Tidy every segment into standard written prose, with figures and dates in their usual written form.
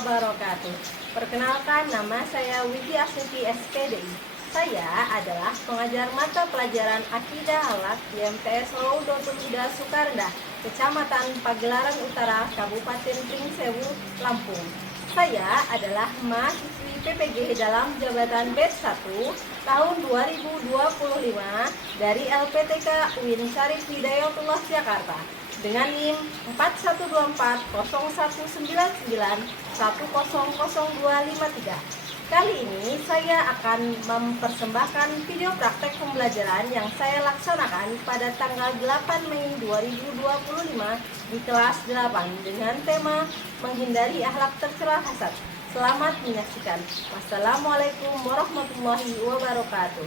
wabarakatuh. Perkenalkan, nama saya Widi Astuti SPDI. Saya adalah pengajar mata pelajaran Akidah Akhlak di MTS Raudatul Huda Sukarda, Kecamatan Pagelaran Utara, Kabupaten Pringsewu, Lampung. Saya adalah mahasiswi PPG dalam jabatan batch 1 tahun 2025 dari LPTK UIN Syarif Hidayatullah Jakarta dengan NIM 41240199100253. Kali ini saya akan mempersembahkan video praktek pembelajaran yang saya laksanakan pada tanggal 8 Mei 2025 di kelas 8 dengan tema menghindari akhlak tercela hasad. Selamat menyaksikan. Wassalamualaikum warahmatullahi wabarakatuh.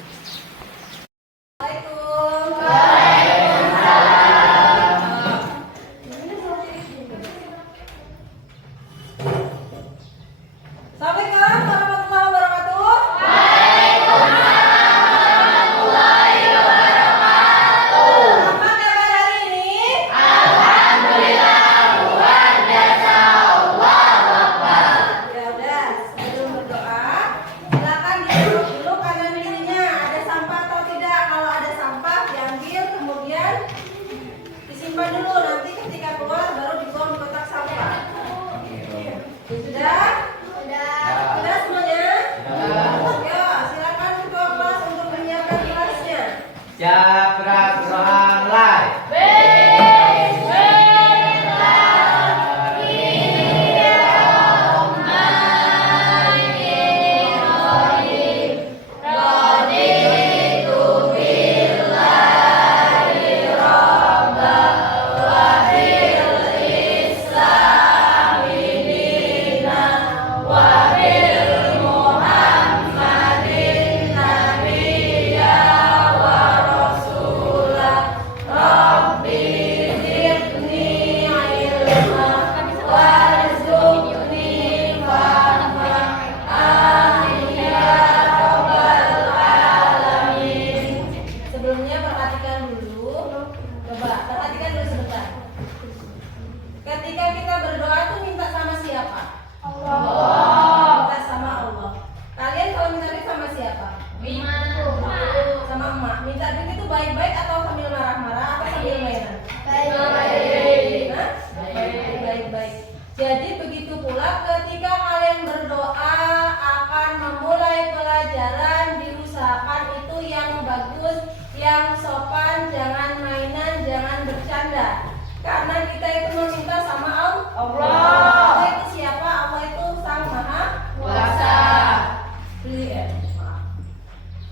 Simpan dulu, nanti ketika keluar baru dibuang di kotak sampah. Sudah? Sudah semuanya? Ya, silakan ketua kelas untuk menyiapkan kelasnya. Ketika kita berdoa itu minta sama siapa? Allah. Minta sama Allah. Kalian kalau minta duit sama siapa? Sama emak. Minta duit itu baik-baik atau sambil marah-marah atau sambil mainan? Baik-baik. Baik-baik. Jadi begitu pula ketika kalian berdoa akan memulai pelajaran, diusahakan itu yang bagus, yang sopan, jangan mainan, jangan bercanda. Karena kita itu meminta sama Allah. Allah itu siapa? Allah itu Sang Maha Kuasa.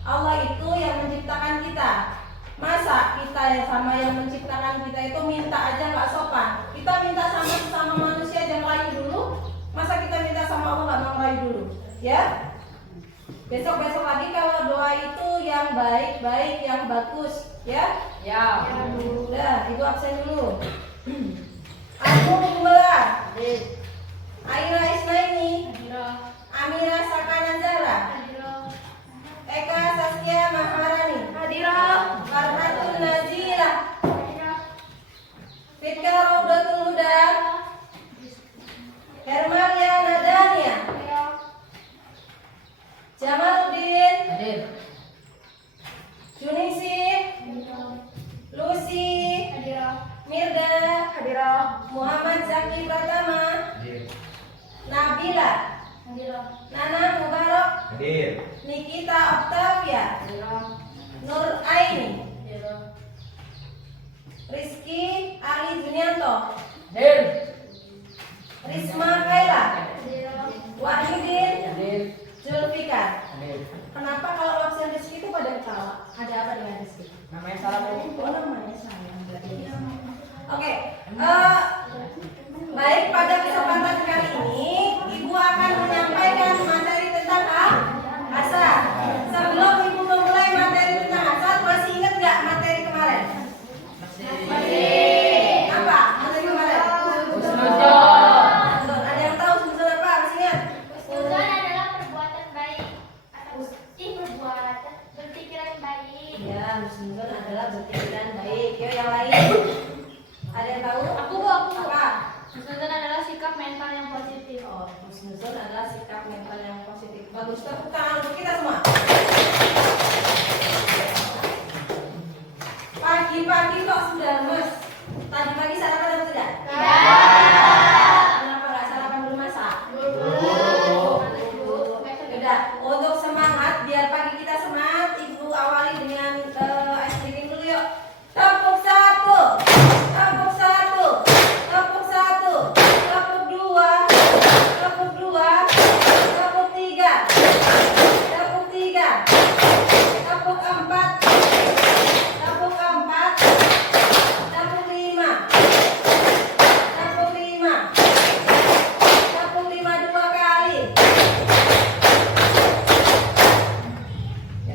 Allah itu yang menciptakan kita. Masa kita sama yang menciptakan kita itu minta aja nggak sopan? Kita minta sama manusia aja merayu dulu. Masa kita minta sama Allah nggak mau merayu dulu? Ya. Besok-besok lagi kalau doa itu yang baik-baik, yang bagus, ya? Ya. Udah, ibu absen dulu. Aku Gumbelar. Aira Isnaini. Amira Sakanazara. Eka Saskia Maharani. Farhatun Nazira. Fitka Raudatul Huda. Hermalia Nadania. Jamaluddin. Junisi. Lucy. Mirda. Muhammad Zaki Pratama. Nabila. Nana Mubarak. Nikita Octavia. Nur Aini. Rizky Ali Junianto. Risma Kaila. Wahyudin. Zulfikar. Kenapa kalau absen Rizky itu pada ketawa? Ada apa dengan Rizky? Namanya salah. Namanya salah. Oke. Baik, pada kesempatan kali ini Ibu akan menyampaikan materi tentang hasad. Sebelum Ibu memulai materi tentang hasad, masih ingat nggak materi kemarin? Masih. Apa materi kemarin? Ada yang tahu susun apa? Husnuzon adalah sikap mental yang positif. Bagus, tepuk tangan untuk kita semua. Pagi-pagi kok sudah lemes? Tadi pagi sarapan atau tidak? Tidak. Kenapa nggak sarapan belum masak? Udah. Untuk semangat, biar pagi kita semangat, Ibu awali dengan ice breaking dulu yuk. Tepuk satu, tepuk satu, tepuk satu, tepuk dua, tepuk dua, tepuk tiga, tepuk tiga, tepuk empat, tepuk empat, tepuk lima, tepuk lima, tepuk lima dua kali.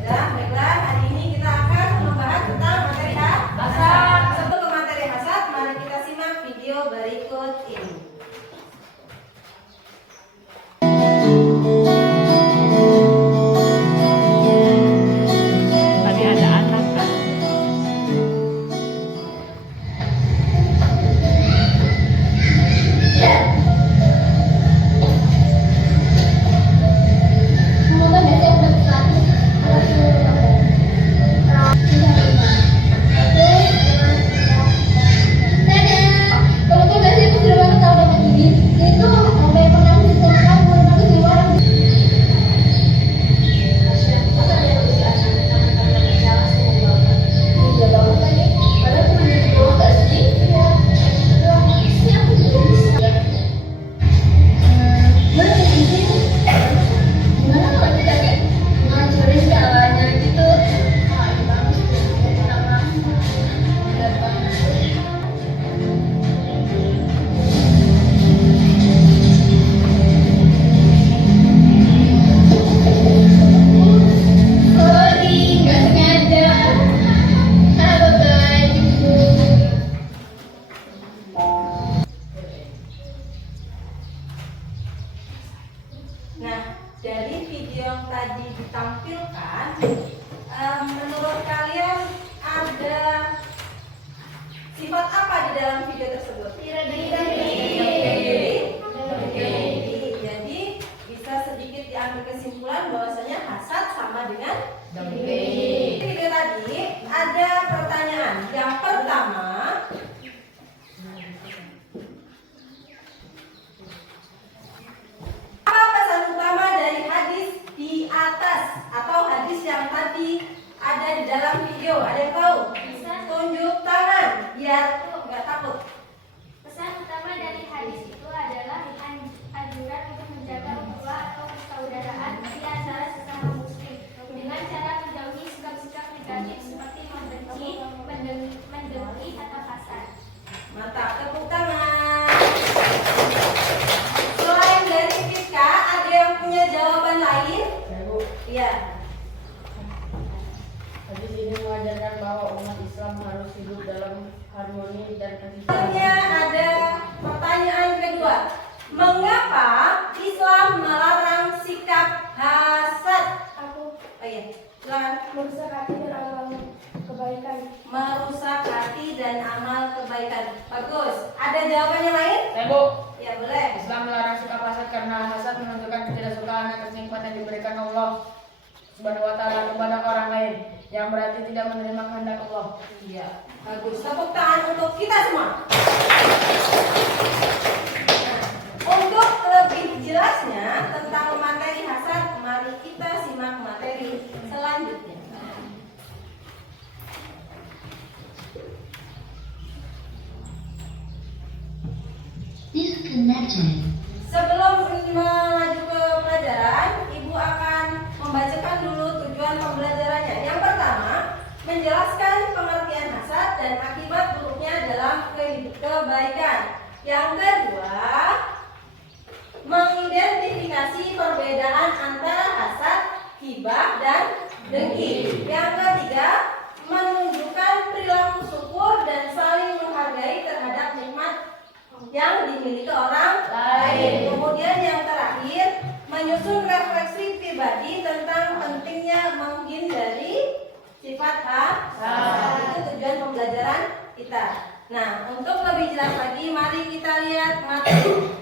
Ya, baiklah, hari ini kita akan membahas tentang materi hasad. Sebelum ke materi hasad, mari kita simak video berikut ini. Tadi ada anak kan? Semoga besok berkati kalau biasanya aku sudah banget tahu dapat ini itu apa yang pernah diserahkan baru di luar iya banget tadi padahal cuma jadi doang gak sih? Iya doang sih aku juga bisa mana ini gimana kalau kita kayak ngancurin segalanya gitu ah ini bagus tuh enak banget benar banget sorry nggak sengaja halo guys Nah, dari video yang tadi ditampilkan, menurut kalian ada sifat apa di dalam video tersebut? Jadi bisa sedikit diambil kesimpulan bahwasanya hasad sama dengan dengki. Di video tadi ada pertanyaan. Yang pertama, apa pesan utama dari hadis di atas atau hadis yang tadi ada di dalam video? Ada yang tahu? Tunjuk tangan biar nggak takut. Pesan utama dari hadis itu adalah anjuran untuk menjaga ukhuwah atau persaudaraan di antara sesama muslim dengan cara menjauhi sikap-sikap negatif seperti membenci, mendengki atau hasad. Mantap, tepuk tangan. Selain dari Tika, ada yang punya jawaban lain? Iya. Hadis ini mengajarkan bahwa umat Islam harus hidup dalam harmoni dan kasih Selanjutnya ada pertanyaan kedua. Mengapa Islam melarang sikap hasad? Aku Oh iya, silakan. merusak hati dan amal kebaikan. Merusak hati dan amal kebaikan. Bagus. Ada jawaban yang lain? Bu, Ya boleh. Islam melarang sikap hasad karena hasad menunjukkan ketidaksukaan atas nikmat yang diberikan Allah Subhanahu wa taala kepada orang lain, yang berarti tidak menerima kehendak Allah. Iya. Bagus. Tepuk tangan untuk kita semua. Nah, untuk lebih jelasnya tentang materi hasad, mari kita simak materi selanjutnya. disconnected. Sebelum melaju ke pelajaran, Ibu akan membacakan dulu tujuan pembelajarannya. Yang pertama, menjelaskan pengertian hasad dan akibat buruknya dalam kebaikan. Yang kedua, mengidentifikasi perbedaan antara hasad, hibah, dan dengki. Yang ketiga, menunjukkan perilaku syukur dan saling menghargai terhadap nikmat yang dimiliki orang lain. Kemudian yang terakhir, menyusun refleksi pribadi tentang pentingnya menghindari sifat hasad. Itu tujuan pembelajaran kita. Nah, untuk lebih jelas lagi, mari kita lihat materi.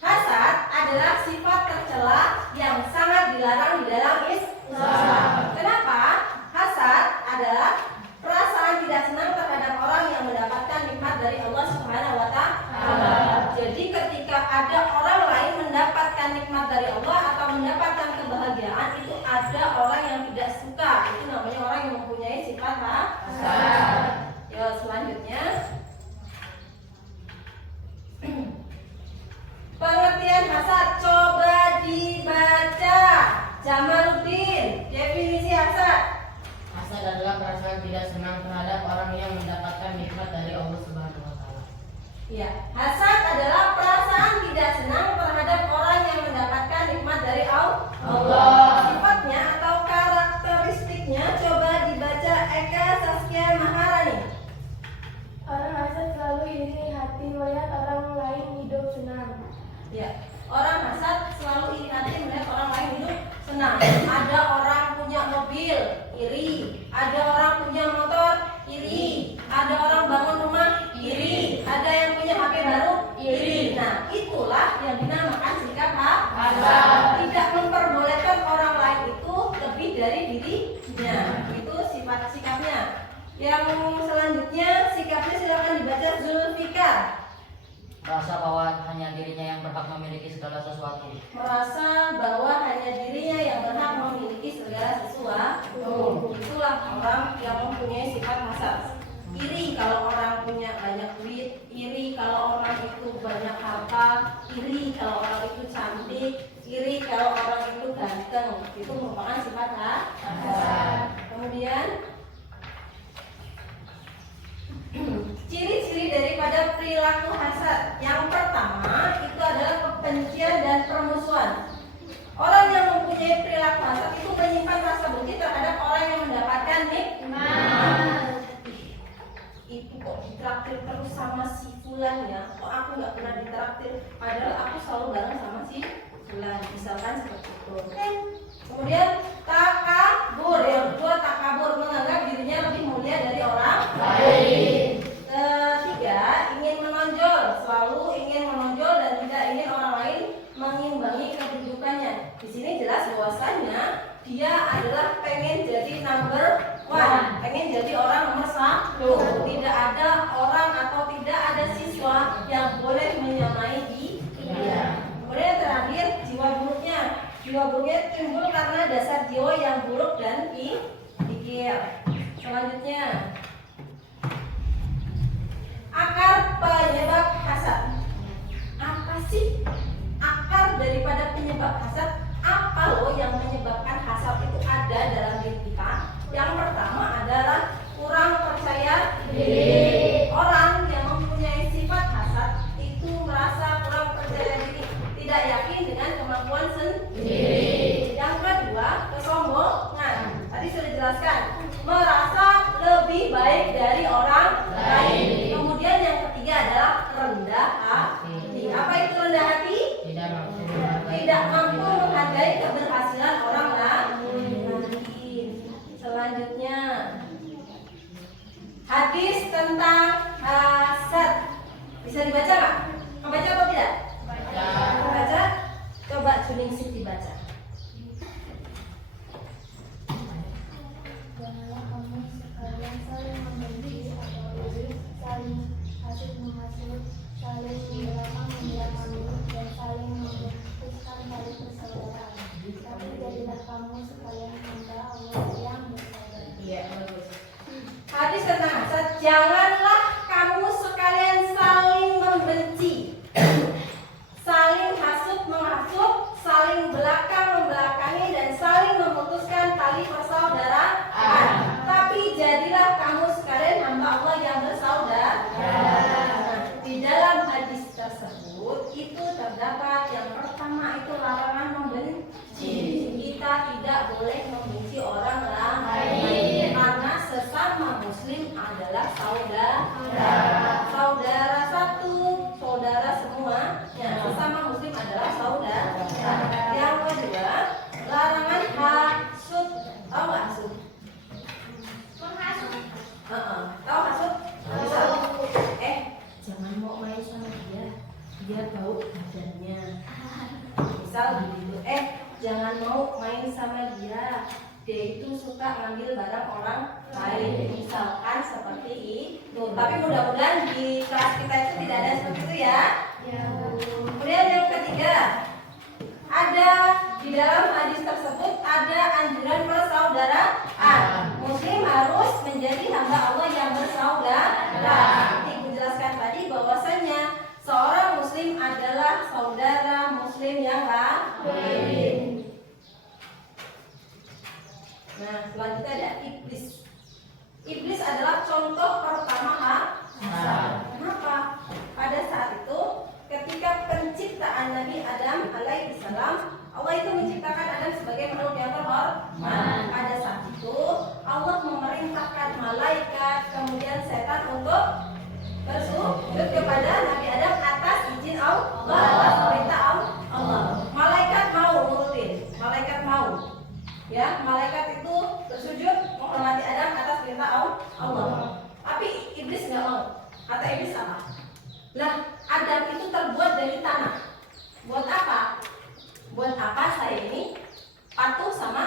Hasad adalah sifat tercela yang sangat dilarang di dalam Islam. Kenapa? Hasad adalah perasaan tidak senang terhadap orang yang mendapatkan nikmat dari Allah Subhanahu wa Ta'ala. Jadi ketika ada orang lain mendapatkan nikmat dari Allah atau mendapatkan kebahagiaan, itu ada orang yang tidak suka. Itu namanya orang yang mempunyai sifat hasad. Ya, selanjutnya pengertian hasad coba dibaca. Jamaluddin, definisi hasad. Hasad adalah perasaan tidak senang terhadap orang yang mendapatkan nikmat dari Allah Subhanahu wa Ta'ala. Ya, hasad adalah perasaan tidak senang terhadap orang yang mendapatkan nikmat dari Allah. Sifatnya atau karakteristiknya coba dibaca Eka Saskia Maharani. Orang hasad selalu iri hati melihat orang lain hidup senang. Ya, orang hasad selalu iri hati melihat orang lain hidup senang. Ada orang punya mobil, iri. Ada orang punya motor, iri. Ada orang bangun rumah, iri. Ada yang punya HP baru, iri. Nah, itulah yang dinamakan sikap hasad. Tidak memperbolehkan orang lain itu lebih dari dirinya. Itu sifat sikapnya. Yang selanjutnya sikapnya silakan dibaca Zulfikar. Merasa bahwa hanya dirinya yang berhak memiliki segala sesuatu. Merasa bahwa hanya dirinya yang berhak memiliki segala sesuatu. Itulah orang yang mempunyai sifat hasad. Iri kalau orang punya banyak duit, iri kalau orang itu banyak harta, iri kalau orang itu cantik, iri kalau orang itu ganteng. Itu merupakan sifat hasad. Kemudian ciri-ciri daripada perilaku hasad. Yang pertama itu adalah kebencian dan permusuhan. Orang yang mempunyai perilaku hasad itu menyimpan rasa benci terhadap orang yang mendapatkan nikmat. Itu kok ditraktir terus sama si fulan ya, kok aku nggak pernah ditraktir, padahal aku selalu bareng sama si fulan, misalkan seperti itu. Kemudian takabur, yang kedua takabur, menganggap dirinya lebih mulia dari orang lain. Ketiga, ingin menonjol, selalu ingin menonjol dan tidak ingin orang lain mengimbangi kedudukannya. Di sini jelas bahwasanya dia adalah pengen jadi number one, pengen jadi orang nomor satu. Tidak ada orang atau tidak ada siswa yang boleh menyamai dia. Kemudian terakhir, jiwa buruknya. Jiwa buruknya timbul karena dasar jiwa yang buruk dan pikir. Selanjutnya, akar penyebab hasad. Apa sih akar daripada penyebab hasad? Apa loh yang menyebabkan hasad itu ada dalam diri kita? Yang pertama adalah kurang percaya diri. Orang yang mempunyai sifat hasad itu merasa kurang percaya diri, tidak yakin dengan kemampuan sendiri. Yang kedua, kesombongan. Tadi sudah dijelaskan, merasa lebih baik dari orang lain. Kemudian yang ketiga adalah rendah hati. Apa itu rendah hati? Tidak mampu menghargai keberhasilan orang lain. Selanjutnya, hadis tentang hasad. Bisa dibaca nggak? Membaca atau tidak? Baca. Coba Juningsih dibaca. Janganlah kamu sekalian saling membenci atau iri, saling hasut menghasut, saling membela mulut, dan saling memutuskan tali persaudaraan. Tapi jadilah kamu sekalian hamba Allah yang bersabar. Iya, bagus. Hadis tentang hasad. Janganlah kamu sekalian saling membenci, saling hasut menghasut, saling belakang membelakangi, dan saling memutuskan tali persaudaraan. Tapi jadilah kamu sekalian hamba Allah yang bersaudara. Di dalam hadis tersebut itu terdapat yang pertama itu larangan membenci. Kita tidak boleh membenci orang lain karena sesama muslim adalah saudara. Saudara satu, saudara semua. Ya, sesama muslim adalah saudara. Yang kedua, larangan hasud. Tahu nggak hasud? Menghasut. Tahu hasud? Bisa. Jangan mau main sama dia. dia bau badannya. Misal begitu, jangan mau main sama dia itu suka ngambil barang orang lain, misalkan seperti itu. Tapi mudah-mudahan di kelas kita itu tidak ada seperti itu ya. Kemudian yang ketiga, ada di dalam hadis tersebut ada anjuran persaudaraan. Muslim harus menjadi hamba Allah yang bersaudara. Seperti dijelaskan tadi bahwasanya seorang muslim adalah saudara muslim yang lain. Nah, selanjutnya ada iblis. Iblis adalah contoh pertama hasad. Kenapa? Pada saat itu ketika penciptaan Nabi Adam alaihissalam, Allah itu menciptakan Adam sebagai makhluk yang terhormat. Pada saat itu Allah memerintahkan malaikat kemudian setan untuk bersujud kepada Nabi Adam atas izin Allah, atas perintah Allah. Malaikat mau nurutin, malaikat mau. Ya, malaikat itu bersujud menghormati Adam atas perintah Allah. Tapi iblis nggak mau. Kata iblis apa? Lah, Adam itu terbuat dari tanah. Buat apa? Buat apa saya ini patuh sama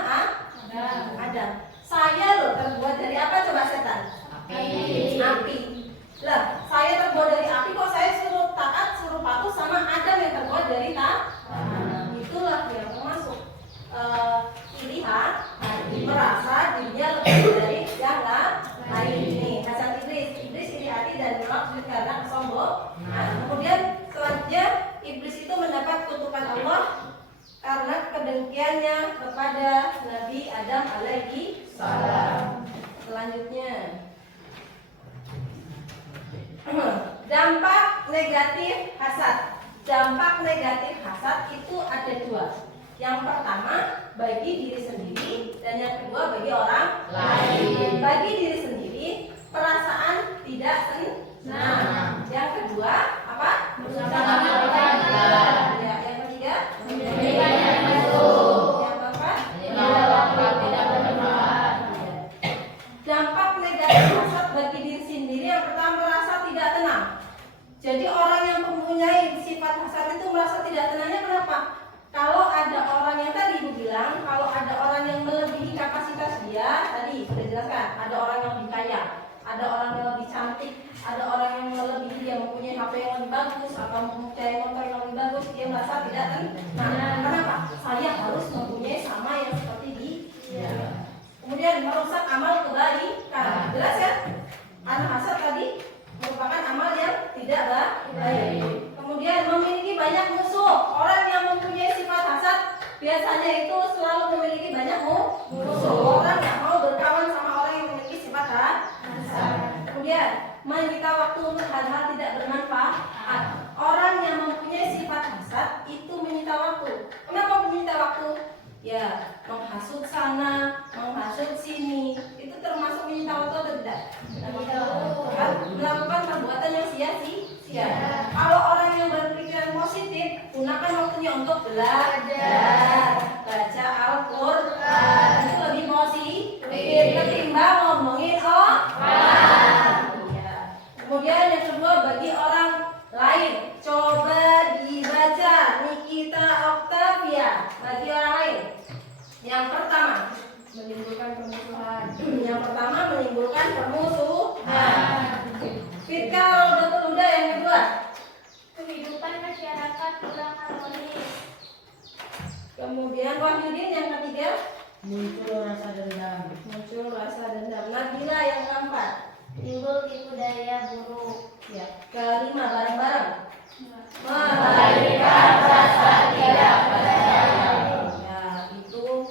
Adam? Saya loh terbuat dari apa coba setan? Api. Lah, saya terbuat dari api kok saya suruh taat, suruh patuh sama Adam yang terbuat dari tanah. Itulah yang termasuk pilihan merasa dirinya lebih dari yang lain. Ini hasad iblis. Iblis iri hati dan menolak karena kesombongan. Kemudian selanjutnya iblis itu mendapat kutukan Allah karena kedengkiannya kepada Nabi Adam alaihi salam. Selanjutnya dampak negatif hasad. Dampak negatif hasad itu ada dua. Yang pertama bagi diri sendiri dan yang kedua bagi orang lain. Bagi diri sendiri perasaan tidak senang. Yang kedua apa? Ya, yang ketiga yang keempat tidak bermanfaat. Dampak negatif hasad bagi diri sendiri yang pertama merasa tidak tenang. Jadi orang yang mempunyai sifat hasad itu merasa tidak tenangnya kenapa? Kalau ada orang yang tadi Ibu bilang, kalau ada orang yang melebihi kapasitas dia, tadi sudah jelaskan, ada orang yang lebih kaya, ada orang yang lebih cantik, ada orang yang melebihi dia mempunyai HP yang lebih bagus atau mempunyai motor yang lebih bagus, dia merasa tidak tenang. Kenapa? Saya harus mempunyai sama yang seperti dia. Kemudian merusak amal kebaikan. Jelas ya? Anak hasad tadi merupakan amal yang tidak baik. Kemudian memiliki banyak musuh. Orang yang mempunyai sifat hasad biasanya itu selalu memiliki banyak musuh. Orang yang mau berkawan sama orang yang memiliki sifat hasad. Kemudian menyita waktu untuk hal-hal tidak bermanfaat. Orang yang mempunyai sifat hasad itu menyita waktu. Kenapa menyita waktu? Ya, menghasut sana, menghasut sini. Itu termasuk menyita waktu atau tidak? Melakukan perbuatan yang sia-sia. Kalau orang yang berpikiran positif, gunakan waktunya untuk belajar, baca Al-Quran. Itu lebih positif ketimbang ngomongin orang. Kemudian yang kedua bagi orang lain, coba dibaca Nikita Octavia. Bagi orang lain, yang pertama Menimbulkan permusuhan. Yang pertama menimbulkan permusuhan. Fitkah Rodatul Huda yang kedua. Kehidupan masyarakat kurang harmonis. Kemudian Wahyudin yang ketiga. Muncul rasa dendam. Muncul rasa dendam. Nabila yang keempat. Timbul tipu daya buruk. Ya. Kelima bareng-bareng. Melahirkan rasa tidak berdaya. Ya, itu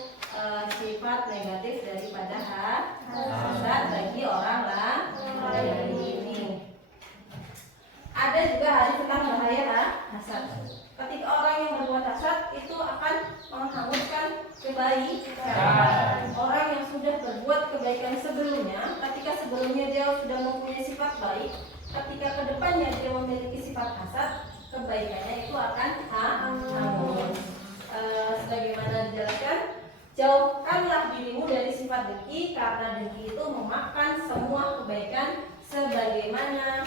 sifat negatif daripada hasad bagi orang lain. Ini ada juga hadis tentang bahaya hasad. Ketika orang yang berbuat hasad itu akan menghanguskan kebaikan. Orang yang sudah berbuat kebaikan sebelumnya, ketika sebelumnya dia sudah mempunyai sifat baik, ketika kedepannya dia memiliki sifat hasad, kebaikannya itu akan hangus. Sebagaimana dijelaskan, jauhkanlah dirimu dari sifat dengki karena dengki itu memakan semua kebaikan sebagaimana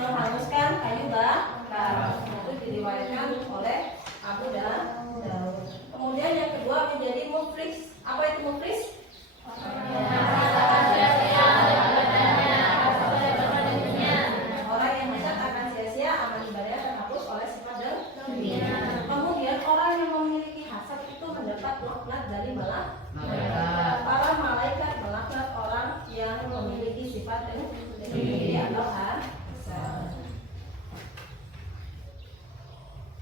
menghanguskan kayu bakar. Itu diriwayatkan oleh Abu Daud. Kemudian yang kedua menjadi muflis. Apa itu muflis? Orang yang mencatatkan sia-sia amal ibadahnya terhapus oleh sifat dunia. Kemudian orang yang memiliki hasad itu mendapat laknat dari malaikat. Para malaikat melaknat orang yang memiliki sifat dunia atau hasad.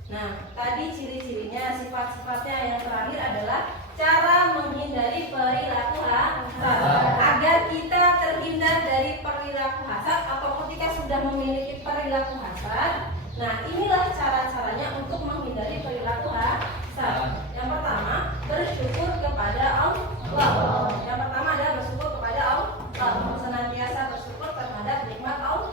Nah, tadi ciri-cirinya, sifat-sifatnya yang terakhir adalah cara menghindari perilaku hasad. Agar kita terhindar dari perilaku hasad atau ketika sudah memiliki perilaku hasad, nah inilah cara-caranya untuk menghindari perilaku hasad. Yang pertama, bersyukur kepada Allah. Yang pertama adalah bersyukur kepada Allah. Senantiasa bersyukur terhadap nikmat Allah.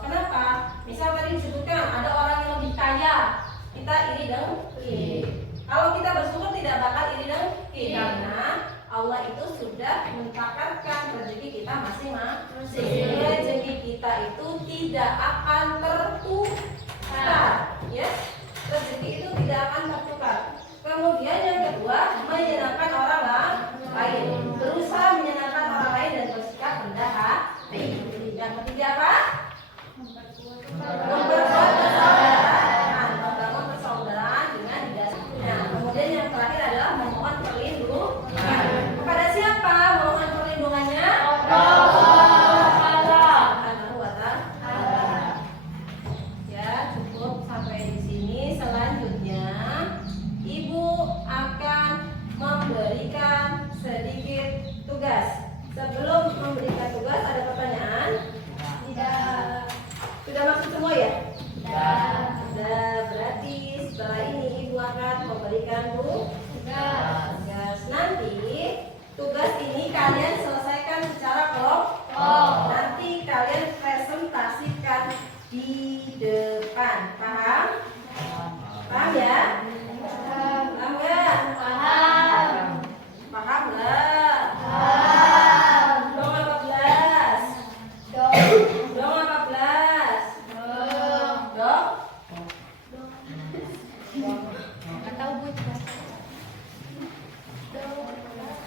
Kenapa? Misal tadi disebutkan ada orang yang lebih kaya, kita iri dengki. Kalau kita bersyukur tidak bakal iri dengki karena Allah itu sudah mentakarkan rezeki kita masing-masing. Rezeki kita itu tidak akan tertukar, ya. Rezeki itu tidak akan tertukar. Kemudian yang kedua, menyenangkan orang lain. Berusaha menyenangkan orang lain dan bersikap rendah hati. Yang ketiga apa? Memperkuat persaudaraan, membangun persaudaraan dengan didasarkan. Nah, kemudian yang terakhir adalah memohon perlindungan. Kepada siapa memohon perlindungannya? Allah. Ya, cukup sampai di sini. Selanjutnya, Ibu akan memberikan sedikit tugas. Sebelum memberikan tugas, ada pertanyaan? Tidak. Sudah masuk semua ya? Sudah. Berarti setelah ini Ibu akan memberikan tugas. Nanti tugas ini kalian selesaikan secara kelompok. Nanti kalian presentasikan di depan. Paham? Paham ya? Paham nggak? Paham nggak? Dong 14. Dong 14. Dong?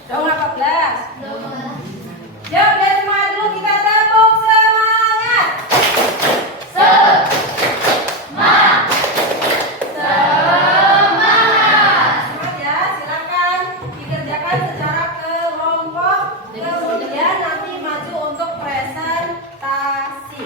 Dong 14. Jawab dari semangat dulu, kita tepuk semangat. Semangat ya, silakan dikerjakan secara kelompok. Kemudian nanti maju untuk presentasi.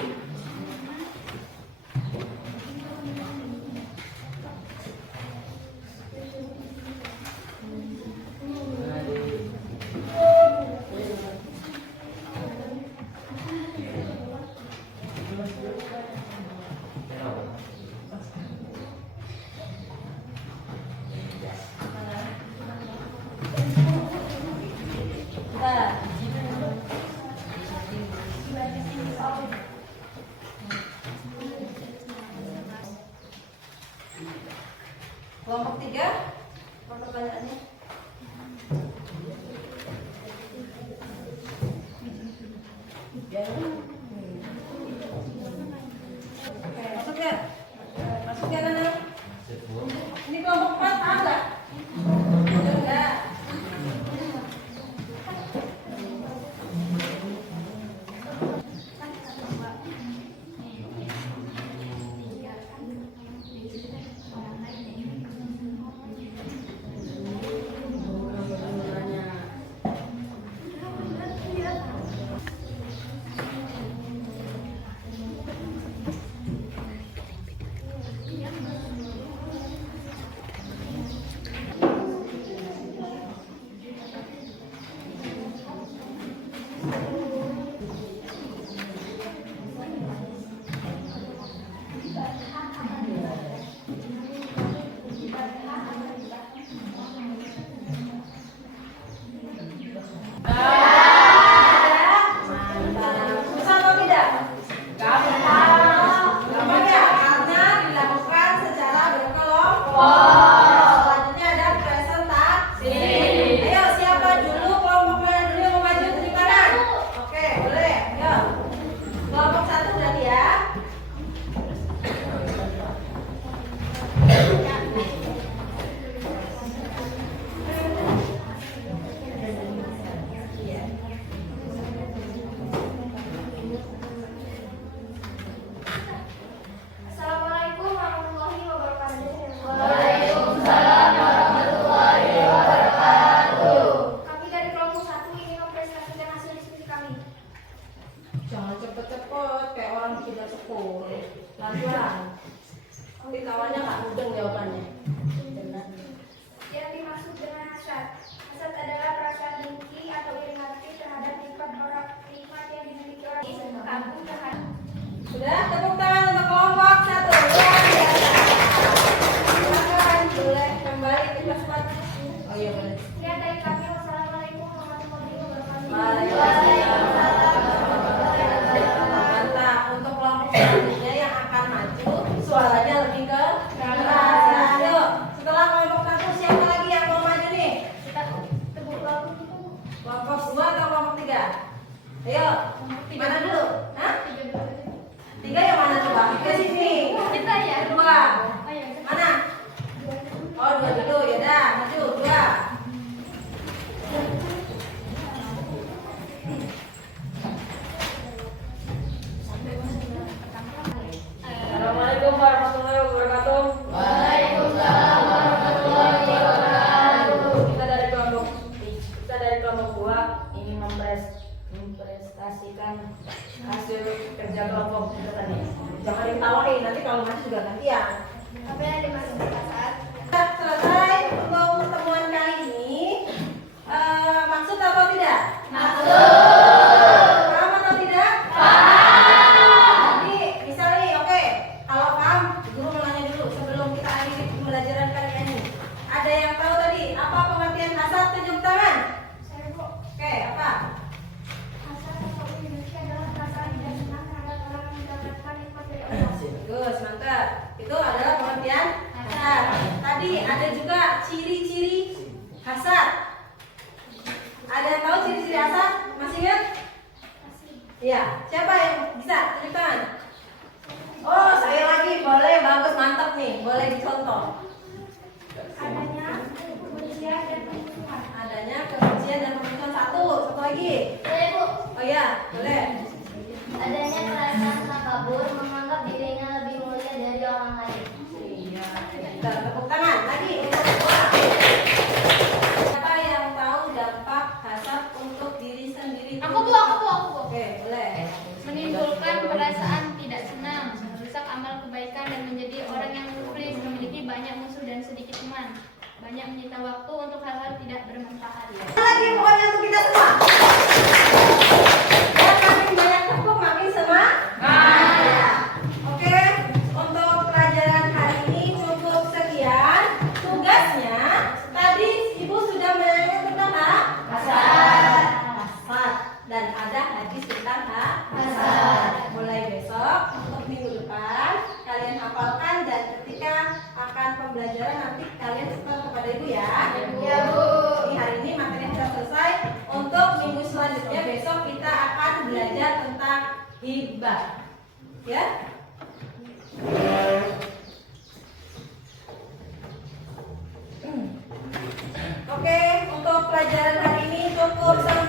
Kelompok 3, apa pertanyaannya? Oke, masuk ya? Masuk ya, Nana? Ini kelompok 4, paham nggak? Udah enggak? jawabannya. Yang dimaksud dengan hasad. Hasad adalah perasaan dengki atau iri hati terhadap nikmat yang dimiliki orang lain. Kagum terhadap. Sudah, tepuk tangan untuk kelompok 1. Luar biasa. Silakan boleh kembali ke kelas 4. Oh iya boleh. Sekian dari kami. Wassalamualaikum warahmatullahi wabarakatuh. Mantap. Untuk kelompok selanjutnya yang akan maju, suaranya lebih ke keras. Ayo, setelah kelompok 1 siapa lagi yang mau maju nih? Kelompok 2 atau kelompok 3? Ayo, mana dulu? Hah? 3 yang mana coba? Ke sini. Kita ya. Kedua. Oh iya. Mana? Oh, 2 dulu. Ya dah, maju 2. Assalamualaikum warahmatullahi wabarakatuh. Waalaikumsalam warahmatullahi wabarakatuh. Kita dari kelompok 2 ingin mempresentasikan hasil kerja kelompok kita tadi. Jangan ditawain, nanti kalau maju juga gantian. Apa yang dimaksud hasad? Selesai untuk pertemuan kali ini. Maksud atau tidak? Paham atau tidak? Jadi bisa nih, oke. Kalau paham, guru mau nanya dulu sebelum kita akhiri pembelajaran kali ini. Ada yang tahu tadi apa pengertian hasad? Tunjuk tangan. Saya Bu. Oke, apa? Hasad atau iri hati adalah perasaan tidak senang terhadap orang yang mendapatkan nikmat dari Allah. Bagus, mantap. Itu adalah pengertian hasad. Tadi ada juga ciri-ciri hasad. Ada yang tahu ciri-ciri hasad? Masih ingat? Iya. Siapa yang bisa? Tunjuk tangan. Oh, saya lagi. Boleh, bagus, mantap nih. Boleh dicontoh. Adanya kebencian dan permusuhan. Adanya kebencian dan permusuhan. Satu lagi. Saya Bu, Oh iya, boleh. adanya perasaan takabur menganggap dirinya lebih mulia dari orang lain. Iya. Kita tepuk tangan lagi. Siapa yang tahu dampak hasad untuk diri sendiri? Aku Bu. Oke, boleh. Menimbulkan perasaan tidak senang, merusak amal kebaikan dan menjadi orang yang muflis, memiliki banyak musuh dan sedikit teman, banyak menyita waktu untuk hal-hal tidak bermanfaat. Lagi pokoknya untuk kita semua. Dan makin banyak tepuk makin semangat. Oke, untuk pelajaran hari ini cukup sekian. Tugasnya tadi Ibu sudah menanyakan tentang hasad. Dan ada hadis tentang hasad. Mulai besok untuk minggu depan kalian hafalkan dan ketika akan pembelajaran nanti kalian setor kepada Ibu ya. Ya Bu. Jadi hari ini materi sudah selesai. Untuk minggu selanjutnya besok kita akan belajar tentang hibah. Ya. Oke, untuk pelajaran hari ini cukup selesai.